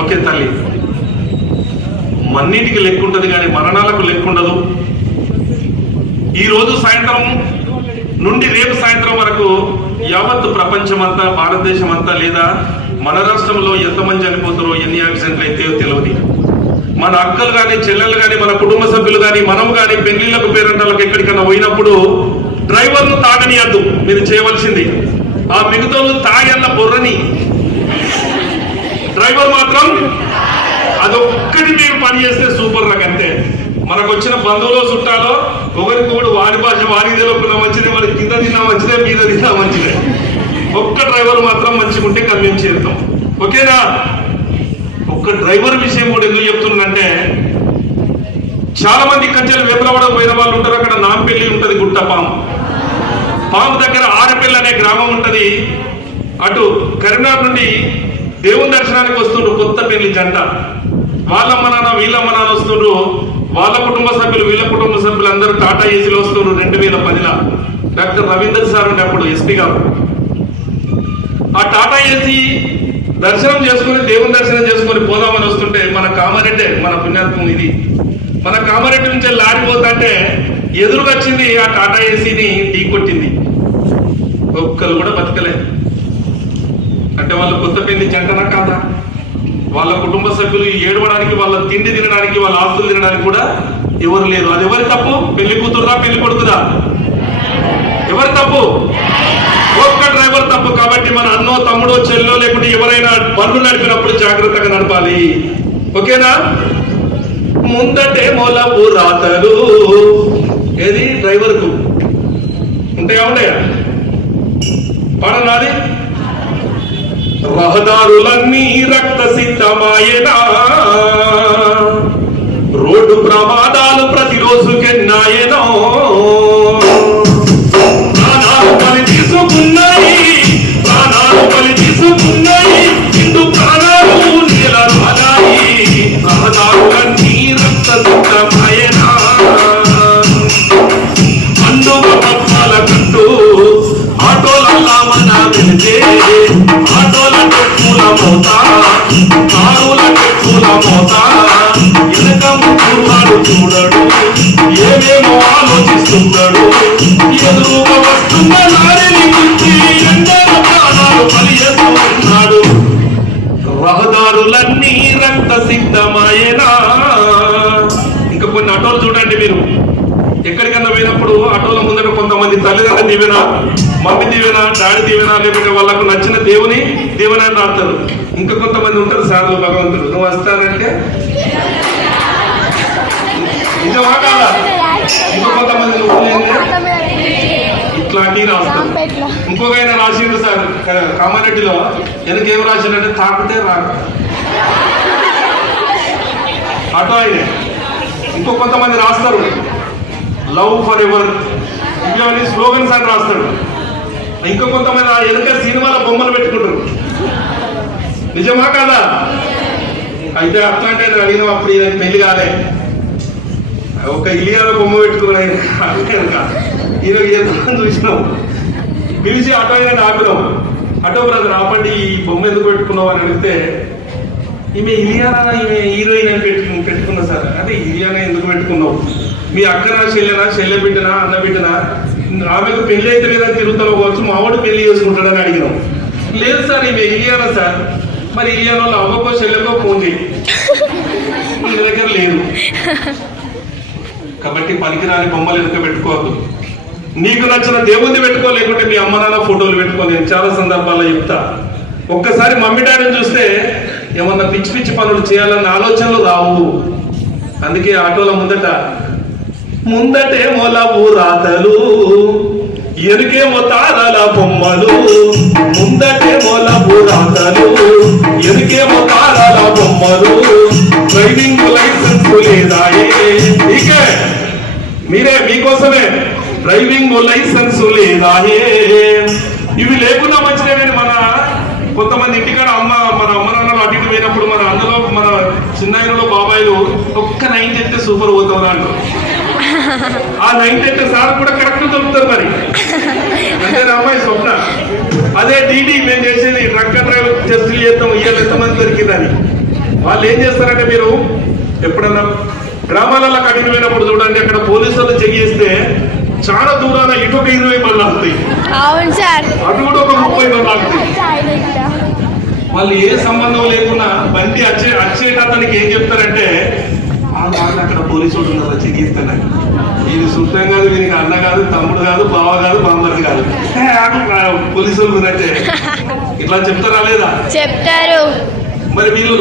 Okay తల్లి. మన్నిటికి లెక్క ఉంటుంది కానీ మరణాలకు లెక్కుండదు. ఈరోజు ఈ రోజు సాయంత్రం నుండి రేపు సాయంత్రం వరకు యావత్ ప్రపంచం అంతా భారతదేశం అంతా లేదా మన రాష్ట్రంలో ఎంతమంది చనిపోతారో ఎన్ని యాక్సిడెంట్లు అయితే తెలియదు మన అక్కలు కానీ చెల్లెలు కానీ మన కుటుంబ సభ్యులు కానీ మనం కానీ పెళ్ళిళ్ళకు పేరంటలకు ఎక్కడికైనా పోయినప్పుడు డ్రైవర్ను తాగనియద్దు. మీరు చేయవలసింది. ఆ మిగతా తాగన్న బుర్రని డ్రైవర్ మాత్రం అదొక్కటి మీరు పని చేస్తే సూపర్ నాకు అంతే. మనకు వచ్చిన బంధువులో చుట్టాలో ఒకరికొకడు వాడి భాష వారికి తెలియకుండా మంచిదే మరి కింద తిన్నా మంచిదే మీద తిన్నా మంచిదే. ఒక్క డ్రైవర్ మాత్రం మంచిగుంటే కన్విన్స్ చేస్తాం. ఓకేనా? ఒక్క డ్రైవర్ విషయం కూడా ఎందుకు చెప్తుందంటే చాలా మంది కంచెలు వేపలవాడ పోయిన వాళ్ళు ఉంటారు అక్కడ నాంపెల్లి ఉంటది గుట్ట పాము. పాము దగ్గర ఆరపల్లి అనే గ్రామం ఉంటది. అటు కరీంనగర్ నుండి దేవుని దర్శనానికి వస్తుండ్రు కొత్త పెళ్ళి జంట. వాళ్ళమ్మ నాన్న వీళ్ళమ్మ నాన్న వస్తుండ్రు. వాళ్ళ కుటుంబ సభ్యులు వీళ్ళ కుటుంబ సభ్యులు అందరూ టాటా ఏసీలో వస్తుండ్రు రెండు వేల పదిలో. డాక్టర్ రవీందర్ సార్ ఉండే అప్పుడు ఎస్పీ గారు. ఆ టాటా ఏసీ దర్శనం చేసుకుని దేవుని దర్శనం చేసుకొని పోదామని వస్తుంటే మన కామారెడ్డే మన పుణ్యాత్మం ఇది. మన కామారెడ్డి నుంచి లారీ పోతుంటే ఎదురుగా వచ్చింది ఆ టాటా ఏసీని ఢీ కొట్టింది. ఒక్కరు కూడా బతకలేదు. అంటే వాళ్ళు కొత్త పెళ్ళి జంటనా కాదా? వాళ్ళ కుటుంబ సభ్యులు ఏడవడానికి వాళ్ళ తిండి తినడానికి వాళ్ళ ఆస్తులు తినడానికి కూడా ఎవరు లేదు అది ఎవరి తప్పు? పెళ్ళి కూతురుదా పెళ్ళి కొడుకుదా? ఎవరి తప్పు? ఒక్క డ్రైవర్ తప్పు కాబట్టి మన అన్నో తమ్ముడో చెల్లో లేకుంటే ఎవరైనా బండ్లు నడిపినప్పుడు జాగ్రత్తగా నడపాలి. ఓకేనా? ముందటే మొలపు రాతలు ఏది? డ్రైవర్కు ఉంటాయా ఉన్నాయా పాడనాది రహదారులన్నీ రక్త సిద్ధమాయనా రోడ్డు ప్రమాదాలు ప్రతిరోజుకెన్నాయనో? ప్రాణాలు చూడడు ఏమేమో ఆలోచిస్తున్నాడు ఎదురుగా వస్తున్న నారిని గుర్తి ఎందరో ప్రాణాలు బలిస్తున్నాడు రహదారులన్నీ రక్త సిద్ధమాయేనా ఇంకా కొన్ని ఆటోలు చూడండి మీరు. ఎక్కడికన్నా పోయినప్పుడు ఆటోల ముందర కొంతమంది తల్లిదండ్రులు దీవెన మమ్మీ దీవెన డాడీ దీవెన లేకుంటే వాళ్ళకు నచ్చిన దేవుని దీవెన అని రాస్తారు. ఇంకా కొంతమంది ఉంటారు సాధువు భగవంతుడు నువ్వు వస్తానంటే? నిజమా కాదా ఇంకా కొంతమంది ఇట్లాంటివి రాస్తారు ఇంకొక ఆయన రాసిండు సార్ కామారెడ్డిలో. వెనక ఏం రాసిండంటే తాకితే రాక అటో ఆయన. ఇంకో కొంతమంది రాస్తారు. లవ్ ఫర్ ఎవర్ ఇవన్నీ స్లోగన్స్ అని రాస్తాడు. ఇంకో కొంతమంది ఆ వెనక సినిమాల బొమ్మలు పెట్టుకుంటారు. నిజమా కాదా? అయితే అట్లాంటి అడిగిన అప్పుడు పెళ్ళి కాలే. ఒక ఇలియాలో బొమ్మ పెట్టుకుని ఆయన వెనక ఈయన ఎంతో చూసినాం? పిలిచి ఆటో అయినా ఆపినాం ఆటో బ్రదర్ ఆపండి ఈ బొమ్మ ఎందుకు పెట్టుకున్నావు అని అడిగితే ఈమె ఇలియానా ఈమె హీరోయిన్ అని పెట్టు పెట్టుకున్నా సార్. అంటే ఇలియానా ఎందుకు పెట్టుకున్నావు? మీ అక్కనా చెల్లెనా చెల్లె బిడ్డనా అన్న బిడ్డనా? ఆమెకు పెళ్ళి అయితే లేదా తిరుగుతావు కావచ్చు మావాడు పెళ్ళి చేసుకుంటాడని అడిగినాం. లేదు సార్ ఈమె ఇలియానా సార్. మరి ఇలియానా వాళ్ళు అవ్వకో చెల్లెకో ఫోన్ చేయి. మీ దగ్గర లేదు. కాబట్టి పనికిరాని బొమ్మలు వెనుక పెట్టుకోవద్దు? నీకు నచ్చిన దేవుణ్ణి పెట్టుకో లేకుంటే మీ అమ్మ నాన్న ఫోటోలు పెట్టుకో. నేను చాలా సందర్భాల్లో చెప్తా. ఒక్కసారి మమ్మీ డాడీని చూస్తే ఏమన్నా పిచ్చి పిచ్చి పనులు చేయాలన్న ఆలోచనలు రావు. అందుకే ఆటోల ముందట ముందటే మొలవు రాతలు ఎరుకేమో తారల బొమ్మలు ముందటే మొలవు రాతలు మీకోసమే డ్రైవింగ్ లైసెన్స్ లేదాయే. ఇవి లేకుండా వచ్చినవి మన కొంతమంది ఇంటికాడ అమ్మ మన అమ్మ నాన్నలు అటు ఇటు పోయినప్పుడు మన అందులో మన చిన్నాయనలో బాబాయిలు ఒక్క నైన్ చెప్తే సూపర్ పోతాం అంటారు. ఆ నైన్ టెన్ సార్ కూడా కరెక్ట్ దొరుకుతారు మరి. అంటే అమ్మాయి స్వప్న? అదే డీడీ మేము చేసేది ట్రక్ డ్రైవర్ టెస్టులు చేస్తాం ఇవాళ ఎంతమంది దొరికిందని. వాళ్ళు ఏం చేస్తారంటే మీరు ఎప్పుడన్నా గ్రామాలలో కఠినమైనప్పుడు చూడండి అక్కడ పోలీసులు చెక్ చేస్తే చాలా దూరాన ఇటు ఒక ఇరవై బండ్లు ఆగుతాయి. అవును సార్. అటు కూడా ఒక ముప్పై బండ్లు ఆగుతాయి. వాళ్ళు ఏ సంబంధం లేకుండా బండి వచ్చే వచ్చేట అతనికి ఏం చెప్తారంటే "ఆ, వాళ్ళు అక్కడ పోలీసు వాళ్ళు ఉన్నారు చెక్ చేస్తాను ఇది సుట్టం కాదు వీనికి అన్న కాదు తమ్ముడు కాదు బావ కాదు బామ్మది కాదు. "ఏ, ఆగు, ఆ, పోలీసు వాళ్ళు ఇట్లా చెప్తారా లేదా? చెప్తారు. మరి వీళ్ళు